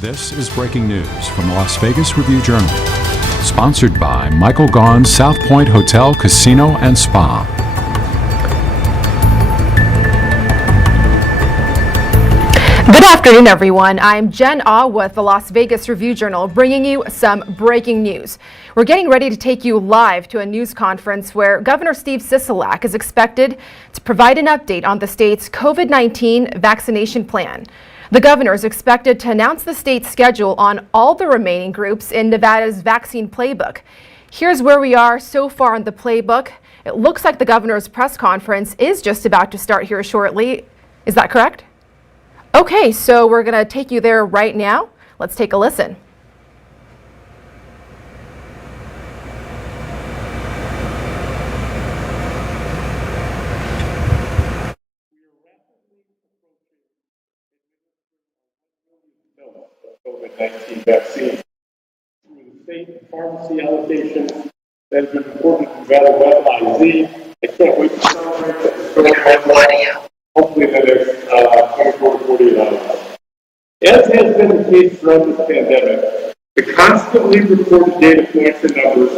This is breaking news from the Las Vegas Review-Journal, sponsored by Michael Gaughan's South Point Hotel, Casino, and Spa. Good afternoon, everyone. I'm Jen Ah with the Las Vegas Review-Journal, bringing you some breaking news. We're getting ready to take you live to a news conference where Governor Steve Sisolak is expected to provide an update on the state's COVID-19 vaccination plan. The governor is expected to announce the state's schedule on all the remaining groups in Nevada's vaccine playbook. Here's where we are so far in the playbook. It looks like the governor's press conference is just about to start here shortly. Is that correct? Okay, so we're going to take you there right now. Let's take a listen. COVID-19 vaccine through the state pharmacy allocations that have been reported to Nevada Web IZ. I can't wait to celebrate that. Hopefully in the next 24 to 48 hours. As has been the case throughout this pandemic, the constantly reported data points and numbers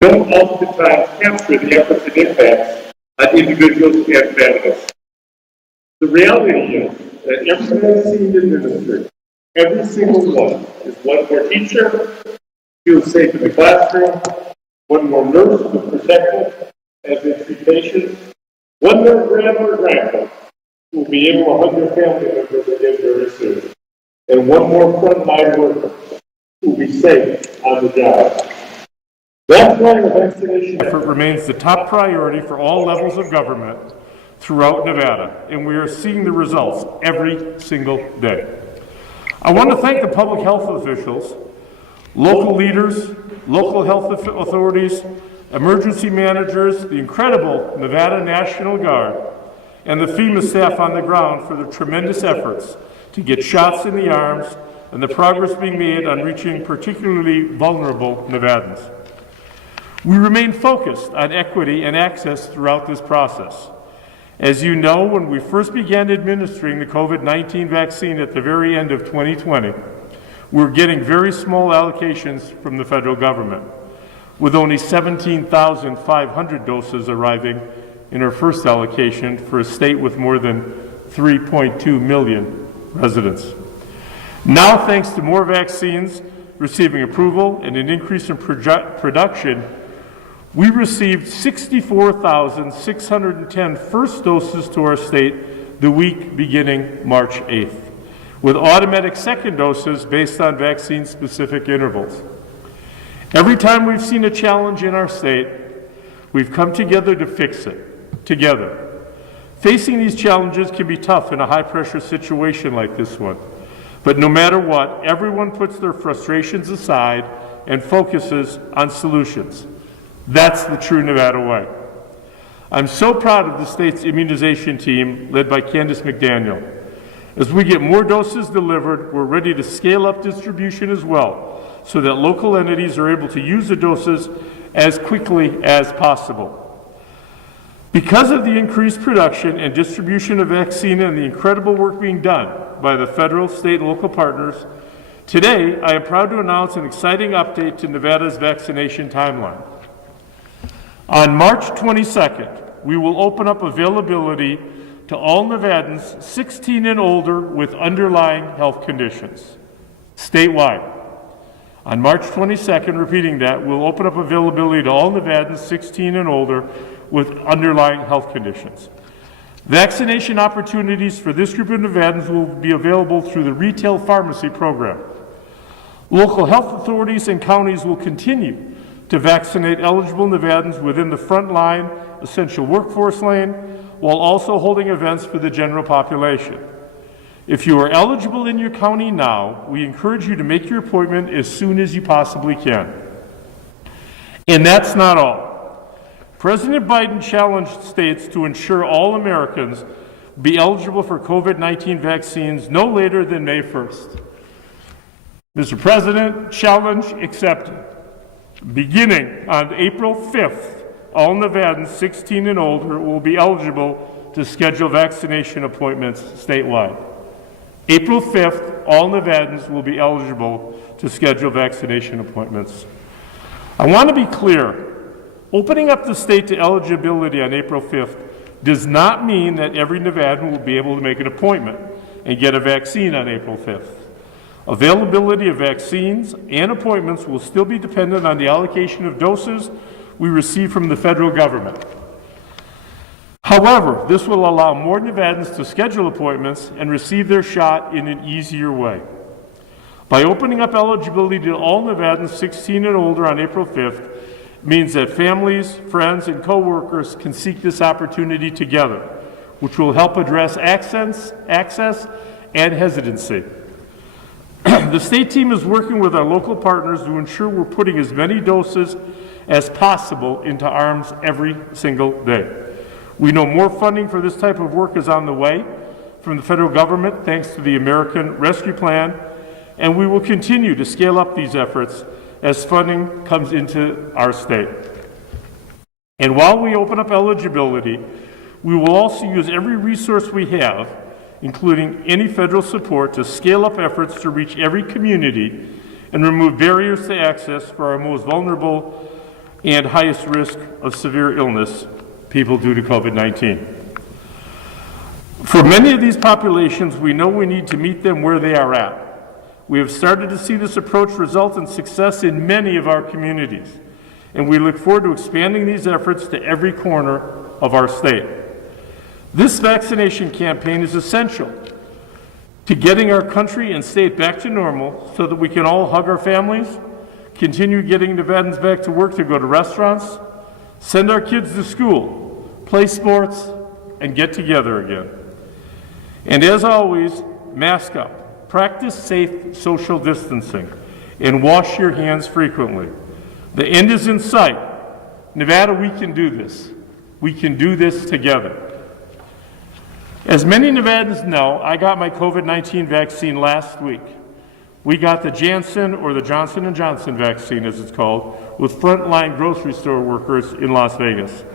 don't oftentimes capture the efforts and impacts on individuals and families. The reality is that every vaccine administered, every single one, is one more teacher feels safe in the classroom, one more nurse to protect them as they treat patients, one more grandma or grandpa who will be able to hug their family members again very soon, and one more frontline worker who will be safe on the job. That's why the vaccination effort remains the top priority for all levels of government throughout Nevada, and we are seeing the results every single day. I want to thank the public health officials, local leaders, local health authorities, emergency managers, the incredible Nevada National Guard, and the FEMA staff on the ground for their tremendous efforts to get shots in the arms and the progress being made on reaching particularly vulnerable Nevadans. We remain focused on equity and access throughout this process. As you know, when we first began administering the COVID-19 vaccine at the very end of 2020, we were getting very small allocations from the federal government, with only 17,500 doses arriving in our first allocation for a state with more than 3.2 million residents. Now, thanks to more vaccines receiving approval and an increase in production, we received 64,610 first doses to our state the week beginning March 8th, with automatic second doses based on vaccine-specific intervals. Every time we've seen a challenge in our state, we've come together to fix it, together. Facing these challenges can be tough in a high-pressure situation like this one, but no matter what, everyone puts their frustrations aside and focuses on solutions. That's the true Nevada way. I'm so proud of the state's immunization team led by Candace McDaniel. As we get more doses delivered, we're ready to scale up distribution as well, so that local entities are able to use the doses as quickly as possible. Because of the increased production and distribution of vaccine and the incredible work being done by the federal, state, and local partners, today I am proud to announce an exciting update to Nevada's vaccination timeline. On March 22nd, we will open up availability to all Nevadans 16 and older with underlying health conditions, statewide. On March 22nd, repeating that, we'll open up availability to all Nevadans 16 and older with underlying health conditions. Vaccination opportunities for this group of Nevadans will be available through the retail pharmacy program. Local health authorities and counties will continue to vaccinate eligible Nevadans within the frontline essential workforce lane, while also holding events for the general population. If you are eligible in your county now, we encourage you to make your appointment as soon as you possibly can. And that's not all. President Biden challenged states to ensure all Americans be eligible for COVID-19 vaccines no later than May 1st. Mr. President, challenge accepted. Beginning on April 5th, all Nevadans 16 and older will be eligible to schedule vaccination appointments statewide. April 5th, all Nevadans will be eligible to schedule vaccination appointments. I want to be clear, opening up the state to eligibility on April 5th does not mean that every Nevadan will be able to make an appointment and get a vaccine on April 5th. Availability of vaccines and appointments will still be dependent on the allocation of doses we receive from the federal government. However, this will allow more Nevadans to schedule appointments and receive their shot in an easier way. By opening up eligibility to all Nevadans 16 and older on April 5th means that families, friends, and coworkers can seek this opportunity together, which will help address access and hesitancy. The state team is working with our local partners to ensure we're putting as many doses as possible into arms every single day. We know more funding for this type of work is on the way from the federal government thanks to the American Rescue Plan, and we will continue to scale up these efforts as funding comes into our state. And while we open up eligibility, we will also use every resource we have, including any federal support, to scale up efforts to reach every community and remove barriers to access for our most vulnerable and highest risk of severe illness, people due to COVID-19. For many of these populations, we know we need to meet them where they are at. We have started to see this approach result in success in many of our communities, and we look forward to expanding these efforts to every corner of our state. This vaccination campaign is essential to getting our country and state back to normal so that we can all hug our families, continue getting Nevadans back to work to go to restaurants, send our kids to school, play sports, and get together again. And as always, mask up, practice safe social distancing, and wash your hands frequently. The end is in sight. Nevada, we can do this. We can do this together. As many Nevadans know, I got my COVID-19 vaccine last week. We got the Janssen, or the Johnson & Johnson vaccine as it's called, with frontline grocery store workers in Las Vegas. It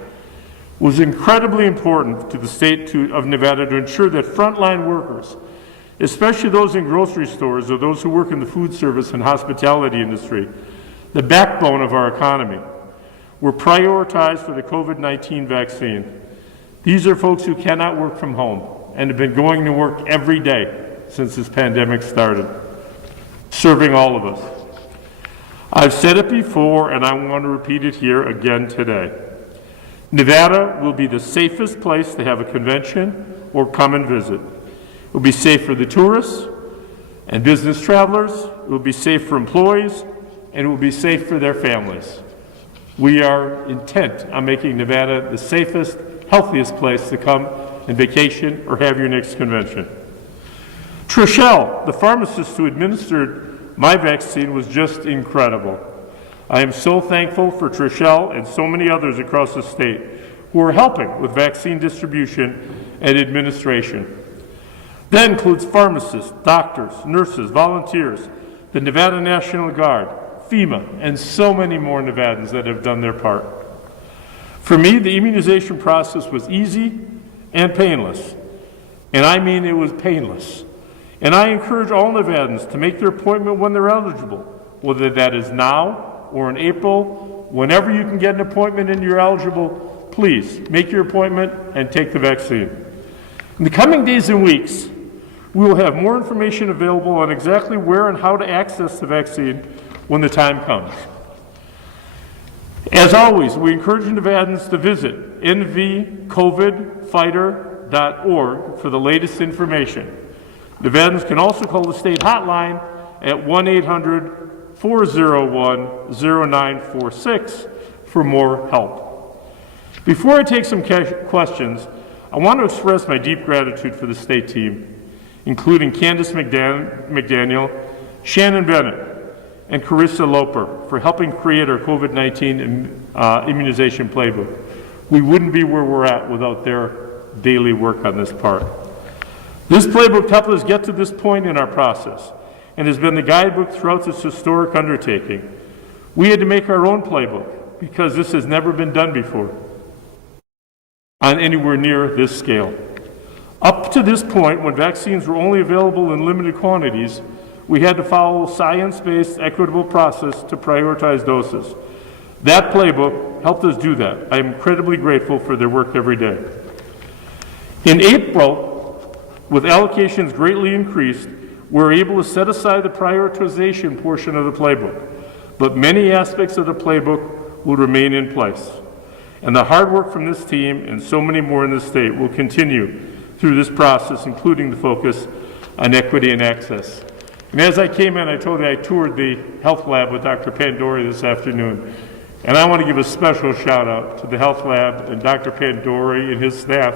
was incredibly important to the state of Nevada to ensure that frontline workers, especially those in grocery stores or those who work in the food service and hospitality industry, the backbone of our economy, were prioritized for the COVID-19 vaccine. These are folks who cannot work from home and have been going to work every day since this pandemic started, serving all of us. I've said it before, and I want to repeat it here again today. Nevada will be the safest place to have a convention or come and visit. It will be safe for the tourists and business travelers. It will be safe for employees, and it will be safe for their families. We are intent on making Nevada the safest, healthiest place to come and vacation or have your next convention. Trishelle, the pharmacist who administered my vaccine, was just incredible. I am so thankful for Trishelle and so many others across the state who are helping with vaccine distribution and administration. That includes pharmacists, doctors, nurses, volunteers, the Nevada National Guard, FEMA, and so many more Nevadans that have done their part. For me, the immunization process was easy and painless. And I mean it was painless. And I encourage all Nevadans to make their appointment when they're eligible, whether that is now or in April. Whenever you can get an appointment and you're eligible, please make your appointment and take the vaccine. In the coming days and weeks, we will have more information available on exactly where and how to access the vaccine when the time comes. As always, we encourage Nevadans to visit nvcovidfighter.org for the latest information. Nevadans can also call the state hotline at 1-800-401-0946 for more help. Before I take some questions, I want to express my deep gratitude for the state team, including Candace McDaniel, Shannon Bennett, and Carissa Loper for helping create our COVID-19 immunization playbook. We wouldn't be where we're at without their daily work on this part. This playbook helped us get to this point in our process and has been the guidebook throughout this historic undertaking. We had to make our own playbook because this has never been done before on anywhere near this scale. Up to this point, when vaccines were only available in limited quantities, we had to follow a science-based, equitable process to prioritize doses. That playbook helped us do that. I am incredibly grateful for their work every day. In April, with allocations greatly increased, we were able to set aside the prioritization portion of the playbook, but many aspects of the playbook will remain in place. And the hard work from this team and so many more in the state will continue through this process, including the focus on equity and access. And as I came in, I told you I toured the health lab with Dr. Pandori this afternoon. And I want to give a special shout out to the health lab and Dr. Pandori and his staff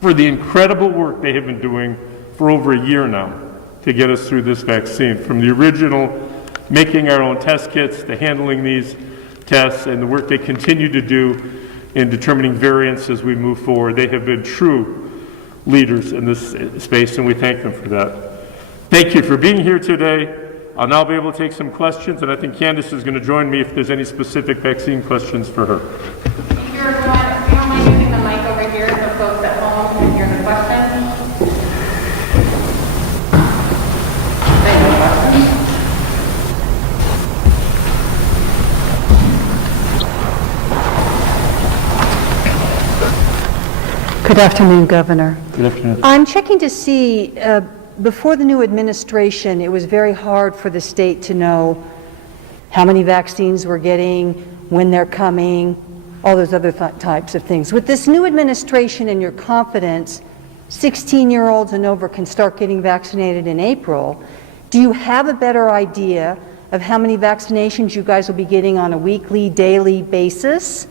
for the incredible work they have been doing for over a year now to get us through this vaccine. From the original making our own test kits to handling these tests and the work they continue to do in determining variants as we move forward. They have been true leaders in this space, and we thank them for that. Thank you for being here today. I'll now be able to take some questions, and I think Candace is going to join me if there's any specific vaccine questions for her. Thank you, everyone. If you don't mind using the mic over here so folks at home can hear the questions. Any questions? Good afternoon, Governor. Good afternoon. I'm checking to see, before the new administration, it was very hard for the state to know how many vaccines we're getting, when they're coming, all those other types of things. With this new administration and your confidence, 16-year-olds and over can start getting vaccinated in April. Do you have a better idea of how many vaccinations you guys will be getting on a weekly, daily basis?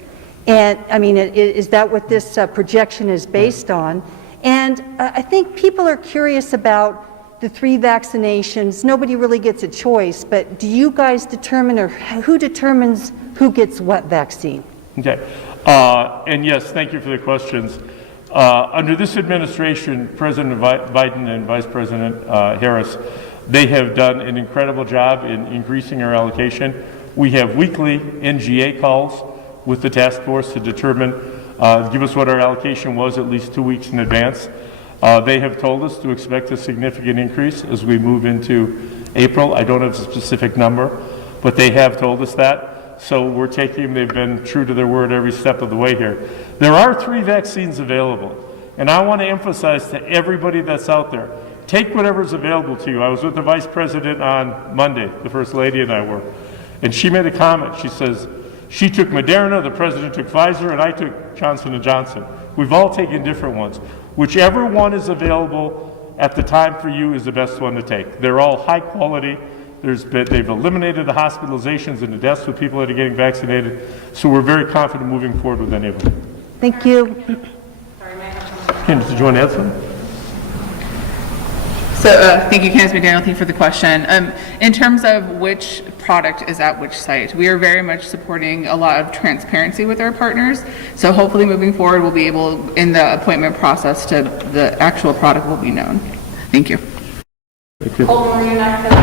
And I mean, is that what this projection is based on? And I think people are curious about the 3 vaccinations. Nobody really gets a choice, but do you guys determine, or who determines who gets what vaccine? Okay. And yes, thank you for the questions. Under this administration, President Biden and Vice President Harris, they have done an incredible job in increasing our allocation. We have weekly NGA calls with the task force to determine, give us what our allocation was at least 2 weeks in advance. They have told us to expect a significant increase as we move into April. I don't have a specific number, but they have told us that. So we're taking, they've been true to their word every step of the way here. There are 3 vaccines available, and I want to emphasize to everybody that's out there, take whatever's available to you. I was with the Vice President on Monday, the First Lady and I were, and she made a comment. She says, she took Moderna, the President took Pfizer, and I took Johnson & Johnson. We've all taken different ones. Whichever one is available at the time for you is the best one to take. They're all high quality. They've eliminated the hospitalizations and the deaths with people that are getting vaccinated. So we're very confident moving forward with any of them. Thank you. Candace, did you want to add something? So thank you, Candace McDaniel, thank you for the question. In terms of which product is at which site, we are very much supporting a lot of transparency with our partners. So hopefully moving forward, we'll be able, in the appointment process, to the actual product will be known. Thank you. Thank you. Holden, were you next to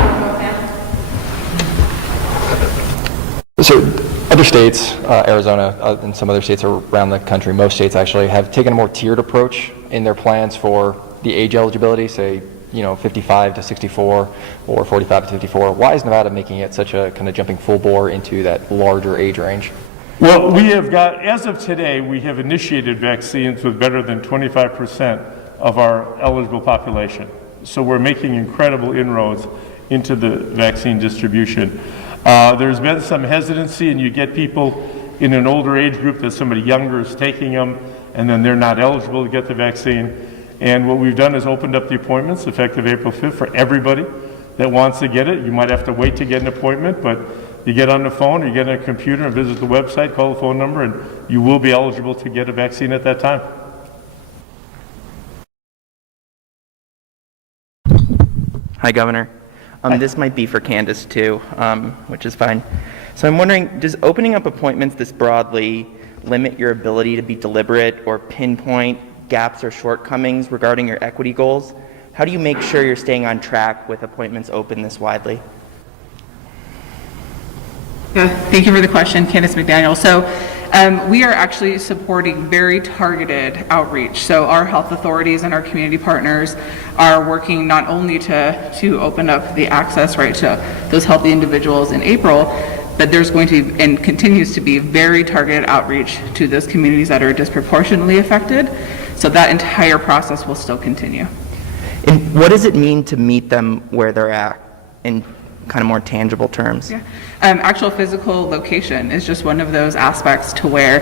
the So other states, Arizona and some other states around the country, most states actually, have taken a more tiered approach in their plans for the age eligibility, say, 55 to 64 or 45 to 54. Why is Nevada making it such a kind of jumping full bore into that larger age range? Well, we have got, as of today, we have initiated vaccines with better than 25% of our eligible population. So we're making incredible inroads into the vaccine distribution. There's been some hesitancy, and you get people in an older age group that somebody younger is taking them, and then they're not eligible to get the vaccine. And what we've done is opened up the appointments effective April 5th for everybody that wants to get it. You might have to wait to get an appointment, but you get on the phone, or you get on a computer and visit the website, call the phone number, and you will be eligible to get a vaccine at that time. Hi, Governor. This might be for Candace too, which is fine. So I'm wondering, does opening up appointments this broadly limit your ability to be deliberate or pinpoint gaps or shortcomings regarding your equity goals? How do you make sure you're staying on track with appointments open this widely? Yeah, thank you for the question, Candace McDaniel. So we are actually supporting very targeted outreach. So our health authorities and our community partners are working not only to open up the access right to those healthy individuals in April, but there's going to be and continues to be very targeted outreach to those communities that are disproportionately affected. So that entire process will still continue. And what does it mean to meet them where they're at in kind of more tangible terms? Yeah. Actual physical location is just one of those aspects to where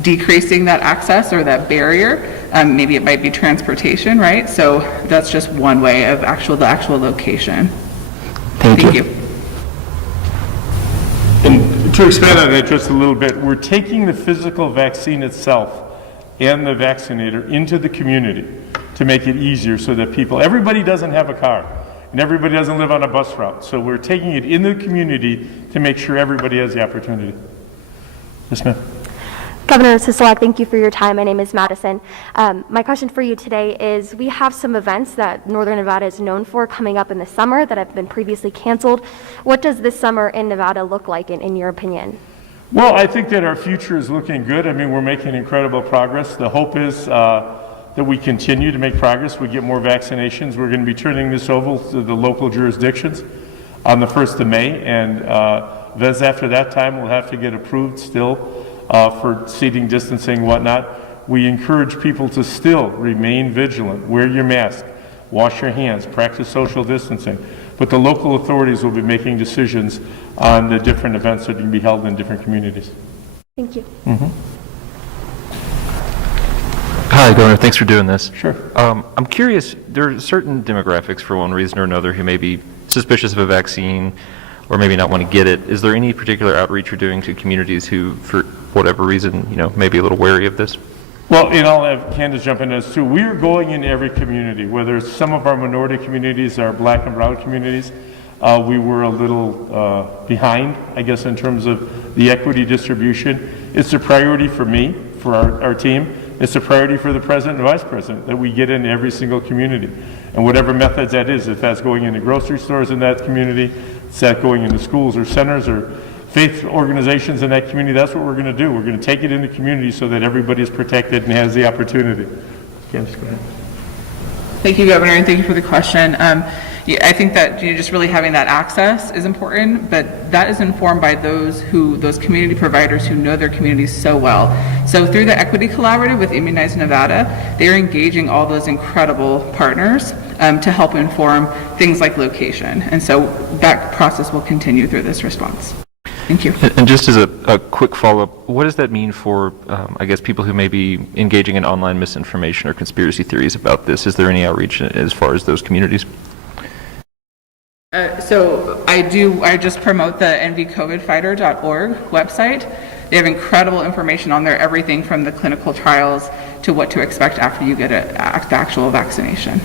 decreasing that access or that barrier, maybe it might be transportation, right? So that's just one way of the actual location. Thank you. And to expand on that just a little bit, we're taking the physical vaccine itself and the vaccinator into the community to make it easier so that everybody doesn't have a car and everybody doesn't live on a bus route. So we're taking it in the community to make sure everybody has the opportunity. Yes, ma'am. Governor Sisolak, thank you for your time. My name is Madison. My question for you today is, we have some events that Northern Nevada is known for coming up in the summer that have been previously canceled. What does this summer in Nevada look like in your opinion? Well, I think that our future is looking good. I mean, we're making incredible progress. The hope is that we continue to make progress. We get more vaccinations. We're going to be turning this over to the local jurisdictions on the 1st of May. And then after that time, we'll have to get approved still for seating, distancing, whatnot. We encourage people to still remain vigilant, wear your mask, wash your hands, practice social distancing. But the local authorities will be making decisions on the different events that can be held in different communities. Thank you. Hi, Governor. Thanks for doing this. Sure. I'm curious, there are certain demographics for one reason or another who may be suspicious of a vaccine or maybe not want to get it. Is there any particular outreach you're doing to communities who, for whatever reason, may be a little wary of this? Well, and I'll have Candace jump into this too. We are going into every community, whether it's some of our minority communities, our black and brown communities. We were a little behind, I guess, in terms of the equity distribution. It's a priority for me, for our team. It's a priority for the president and vice president that we get in every single community. And whatever methods that is, if that's going into grocery stores in that community, if that's going into schools or centers or faith organizations in that community, that's what we're going to do. We're going to take it in the community so that everybody is protected and has the opportunity. Candace, go ahead. Thank you, Governor, and thank you for the question. I think that just really having that access is important, but that is informed by those community providers who know their communities so well. So through the Equity Collaborative with Immunize Nevada, they are engaging all those incredible partners to help inform things like location. And so that process will continue through this response. Thank you. And just as a quick follow-up, what does that mean for, I guess, people who may be engaging in online misinformation or conspiracy theories about this? Is there any outreach as far as those communities? So I just promote the nvcovidfighter.org website. They have incredible information on there, everything from the clinical trials to what to expect after you get the actual vaccination.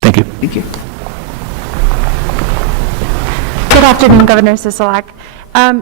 Thank you. Thank you. Good afternoon, Governor Sisolak.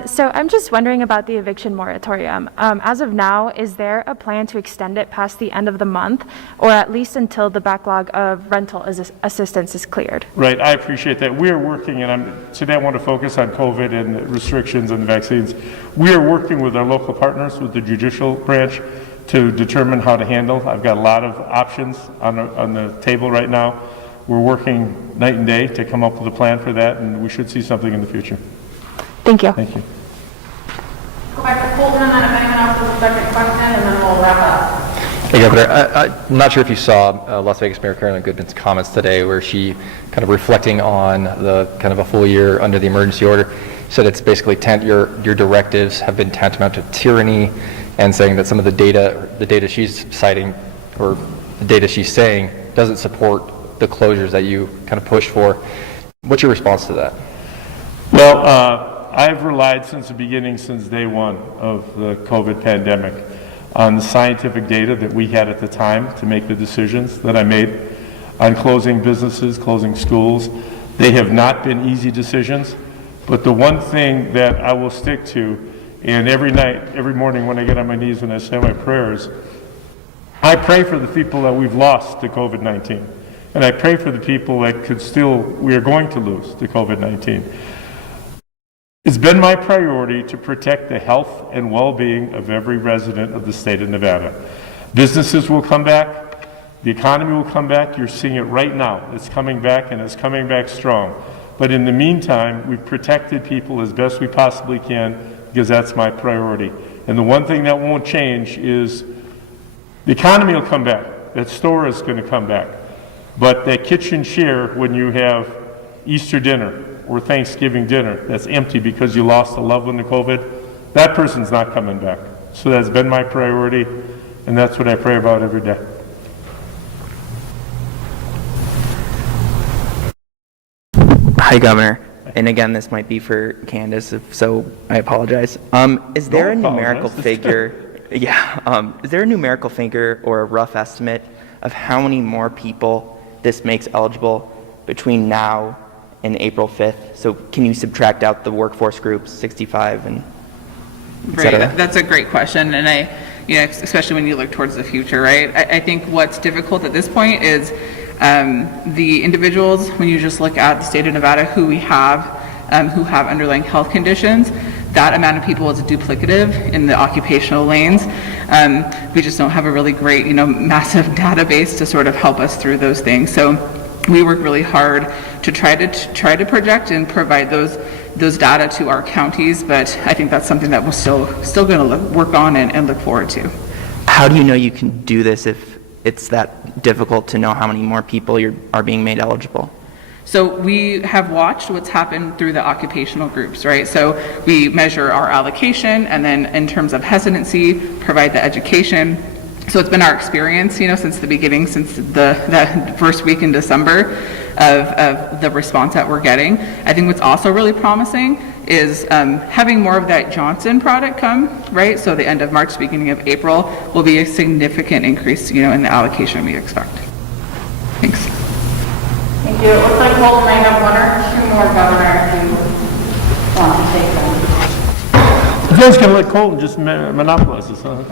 So I'm just wondering about the eviction moratorium. As of now, is there a plan to extend it past the end of the month, or at least until the backlog of rental assistance is cleared? Right, I appreciate that. We are working, and today I want to focus on COVID and the restrictions and the vaccines. We are working with our local partners, with the judicial branch, to determine how to handle. I've got a lot of options on the table right now. We're working night and day to come up with a plan for that, and we should see something in the future. Thank you. Thank you. Go back to Colton, and then if anyone else has a second question, and then we'll wrap up. Hey, Governor, I'm not sure if you saw Las Vegas Mayor Carolyn Goodman's comments today, where she kind of reflecting on the kind of a full year under the emergency order, said it's basically your directives have been tantamount to tyranny, and saying that some of the data she's citing, or the data she's saying, doesn't support the closures that you kind of pushed for. What's your response to that? Well, I've relied since the beginning, since day one of the COVID pandemic, on the scientific data that we had at the time to make the decisions that I made on closing businesses, closing schools. They have not been easy decisions, but the one thing that I will stick to, and every night, every morning when I get on my knees and I say my prayers, I pray for the people that we've lost to COVID-19. And I pray for the people that we are going to lose to COVID-19. It's been my priority to protect the health and well-being of every resident of the state of Nevada. Businesses will come back, the economy will come back. You're seeing it right now. It's coming back, and it's coming back strong. But in the meantime, we've protected people as best we possibly can, because that's my priority. And the one thing that won't change is the economy will come back. That store is going to come back. But that kitchen chair, when you have Easter dinner or Thanksgiving dinner that's empty because you lost a loved one to COVID, that person's not coming back. So that's been my priority, and that's what I pray about every day. Hi, Governor. And again, this might be for Candace, so I apologize. Is there a numerical figure? Yeah. Is there a numerical figure or a rough estimate of how many more people this makes eligible between now and April 5th? So can you subtract out the workforce groups, 65 and et cetera? Right, that's a great question, and especially when you look towards the future, right? I think what's difficult at this point is the individuals, when you just look at the state of Nevada, who have underlying health conditions, that amount of people is duplicative in the occupational lanes. We just don't have a really great, massive database to sort of help us through those things. So we work really hard to try to project and provide those data to our counties, but I think that's something that we're still going to work on and look forward to. How do you know you can do this if it's that difficult to know how many more people are being made eligible? So we have watched what's happened through the occupational groups, right? So we measure our allocation, and then in terms of hesitancy, provide the education. So it's been our experience, since the beginning, since that first week in December of the response that we're getting. I think what's also really promising is having more of that Johnson product come, right? So the end of March, beginning of April will be a significant increase, in the allocation we expect. Thanks. Thank you. It looks like Colton may have one or two more, Governor, if you want to take them. You guys can let Colton just monopolize this, huh?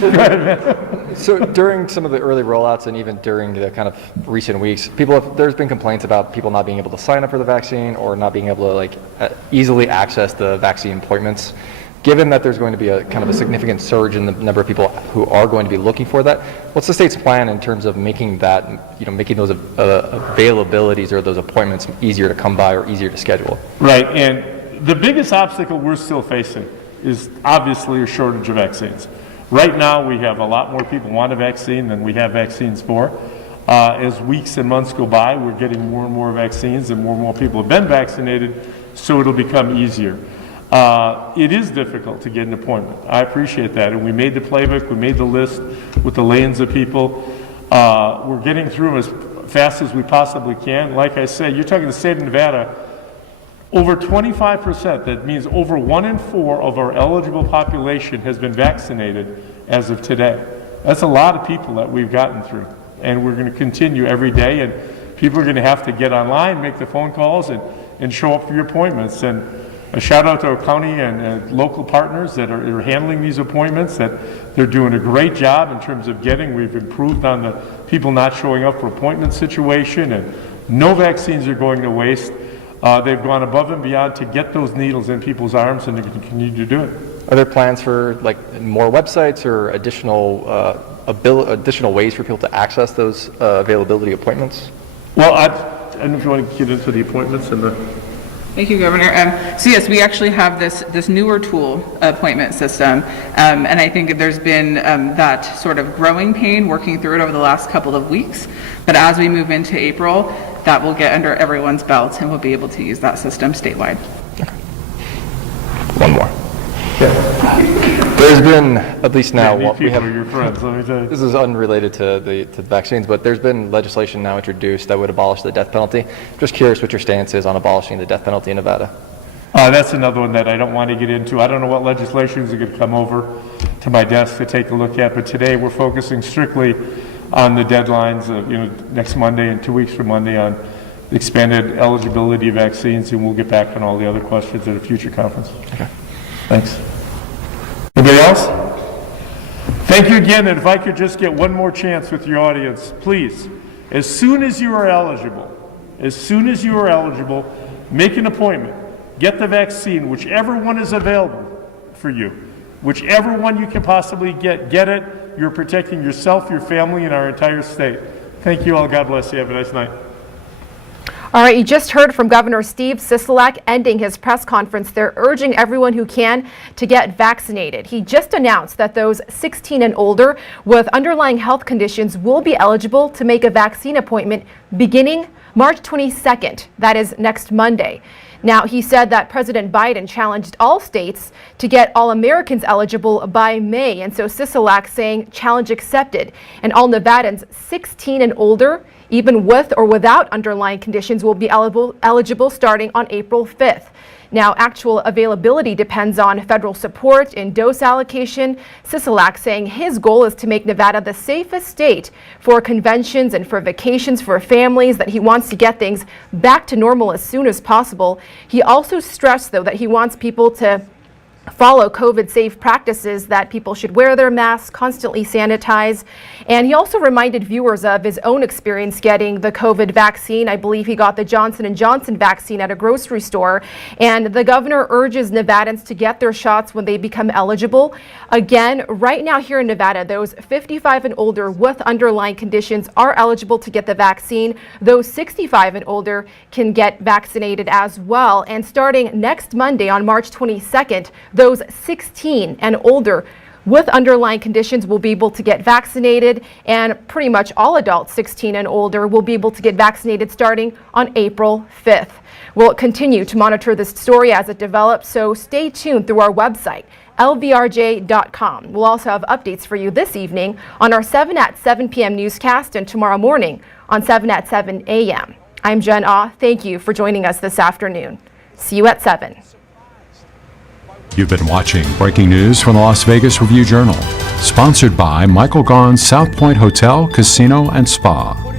Go ahead, man. So during some of the early rollouts and even during the kind of recent weeks, there's been complaints about people not being able to sign up for the vaccine or not being able to easily access the vaccine appointments. Given that there's going to be a kind of a significant surge in the number of people who are going to be looking for that, what's the state's plan in terms of making that, making those availabilities or those appointments easier to come by or easier to schedule? Right, and the biggest obstacle we're still facing is obviously a shortage of vaccines. Right now, we have a lot more people want a vaccine than we have vaccines for. As weeks and months go by, we're getting more and more vaccines, and more people have been vaccinated, so it'll become easier. It is difficult to get an appointment. I appreciate that, and we made the playbook, we made the list with the lanes of people. We're getting through them as fast as we possibly can. Like I said, you're talking the state of Nevada, over 25%, that means over 1 in 4 of our eligible population has been vaccinated as of today. That's a lot of people that we've gotten through, and we're going to continue every day, and people are going to have to get online, make the phone calls, and show up for your appointments. And a shout out to our county and local partners that are handling these appointments, that they're doing a great job in terms of we've improved on the people not showing up for appointment situation, and no vaccines are going to waste. They've gone above and beyond to get those needles in people's arms, and they're going to continue to do it. Are there plans for more websites or additional ways for people to access those availability appointments? Well, I don't know if you want to get into the appointments and the... Thank you, Governor. So yes, we actually have this newer tool appointment system, and I think there's been that sort of growing pain working through it over the last couple of weeks. But as we move into April, that will get under everyone's belt, and we'll be able to use that system statewide. Okay. One more. Yeah. There's been, at least now, we have your friends. Let me tell you. This is unrelated to the vaccines, but there's been legislation now introduced that would abolish the death penalty. Just curious what your stance is on abolishing the death penalty in Nevada. That's another one that I don't want to get into. I don't know what legislations are going to come over to my desk to take a look at, but today we're focusing strictly on the deadlines of, next Monday and 2 weeks from Monday on expanded eligibility of vaccines, and we'll get back on all the other questions at a future conference. Okay. Thanks. Anybody else? Thank you again, and if I could just get one more chance with your audience, please, as soon as you are eligible, make an appointment. Get the vaccine, whichever one is available for you. Whichever one you can possibly get it. You're protecting yourself, your family, and our entire state. Thank you all. God bless you. Have a nice night. All right, you just heard from Governor Steve Sisolak ending his press conference. They're urging everyone who can to get vaccinated. He just announced that those 16 and older with underlying health conditions will be eligible to make a vaccine appointment beginning March 22nd. That is next Monday. Now, he said that President Biden challenged all states to get all Americans eligible by May. And so Sisolak saying challenge accepted. And all Nevadans 16 and older, even with or without underlying conditions, will be eligible starting on April 5th. Now, actual availability depends on federal support and dose allocation. Sisolak saying his goal is to make Nevada the safest state for conventions and for vacations for families, that he wants to get things back to normal as soon as possible. He also stressed, though, that he wants people to follow COVID-safe practices, that people should wear their masks, constantly sanitize. And he also reminded viewers of his own experience getting the COVID vaccine. I believe he got the Johnson & Johnson vaccine at a grocery store. And the governor urges Nevadans to get their shots when they become eligible. Again, right now here in Nevada, those 55 and older with underlying conditions are eligible to get the vaccine. Those 65 and older can get vaccinated as well. And starting next Monday on March 22nd, those 16 and older with underlying conditions will be able to get vaccinated, and pretty much all adults 16 and older will be able to get vaccinated starting on April 5th. We'll continue to monitor this story as it develops, so stay tuned through our website, lvrj.com. We'll also have updates for you this evening on our 7 at 7 p.m. newscast and tomorrow morning on 7 at 7 a.m. I'm Jen Ah. Thank you for joining us this afternoon. See you at 7. You've been watching breaking news from the Las Vegas Review-Journal, sponsored by Michael Gaughan's South Point Hotel, Casino, and Spa.